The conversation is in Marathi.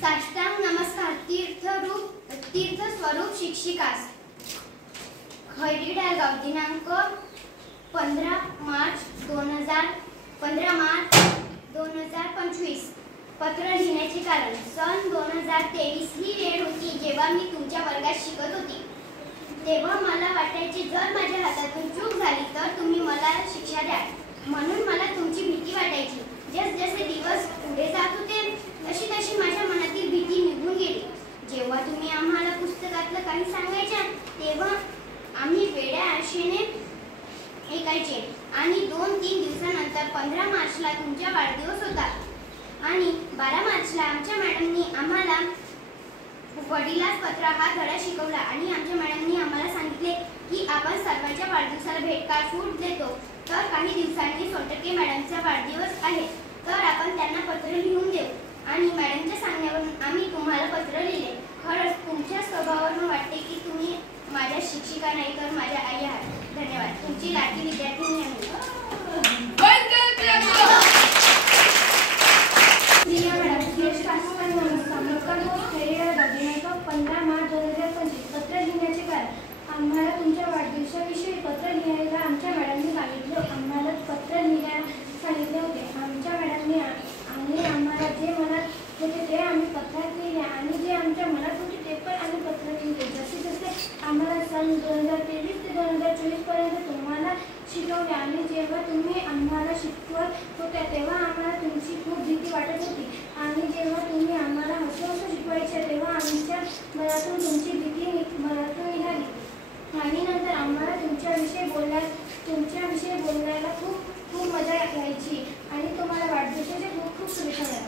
साष्टांग नमस्कार तीर्थ स्वरूप शिक्षिकास खैरी डाळगाव दिनांक 15 मार्च 2025 पत्र लिहिण्याचे कारण सन 2023 ही वेळ होती जेव्हा मी तुमच्या वर्गात शिकत होती। तेव्हा मला वाटायचे जर माझ्या हातातून चूक झाली तर तुम्ही मला शिक्षा द्याल, म्हणून मला तुमची भीती वाटायची। जसजसे दिवस पुढे जात होते तशी तशी माझ्या मनातील भीती निघून गेली। जेव्हा तुम्ही आम्हाला पुस्तकातलं काही सांगायच्या तेव्हा आम्ही वेड्या आशेने ऐकायचे आणि 2-3 दिवसानंतर 15 मार्चला तुमचा वाढदिवस होता आणि 12 मार्चला आमच्या मॅडमनी आम्हाला वडिलास पत्र हा धडा शिकवला आणि आमच्या मॅडमनी आम्हाला सांगितले की आपण सर्वांच्या वाढदिवसाला भेट कार्ड फूट देतो, तर काही दिवसांनी सोनटके मॅडमचा वाढदिवस आहे तर आपण त्यांना पत्र लिहून देऊ। आणि मॅडमच्या सांगण्यावरून आम्ही तुम्हाला पत्र लिहिले। खरंच तुमच्या स्वभावावरून वाटते की तुम्ही माझ्या शिक्षिका नाही तर माझ्या आई आहात। धन्यवाद। तुमची लाडकी विद्यार्थिनी आहे प्रिया मॅडम। नमस्कार। दिनांक 15 मार्च 2025 पत्र लिहिण्याचे कारण आम्हाला तुमच्या वाढदिवसाविषयी पत्र लिहायला आमच्या मॅडमने सांगितले। आम्हाला पत्र लिहायला सांगितले होते। आमच्या मॅडमने आणि आम्हाला जे मनात होते ते आम्ही पत्रात लिहिले आणि जे आमच्या मनात होते ते पण आम्ही पत्रात लिहिले। जसे जसे आम्हाला सन 2023 ते 2024 पर्यंत तुम्हाला शिकवले आणि जेव्हा तुम्ही आम्हाला शिकवत होत्या तेव्हा आम्हाला तुमची खूप भीती वाटत होती आणि जेव्हा तुम्ही आम्हाला हसू शिकवायचे तेव्हा आमच्या मनातून तुमची भीती मनातून निघाली आणि नंतर आम्हाला तुमच्याविषयी बोलायला खूप मजा यायची आणि तुम्हाला वाढदिवसाच्या खूप शुभेच्छा।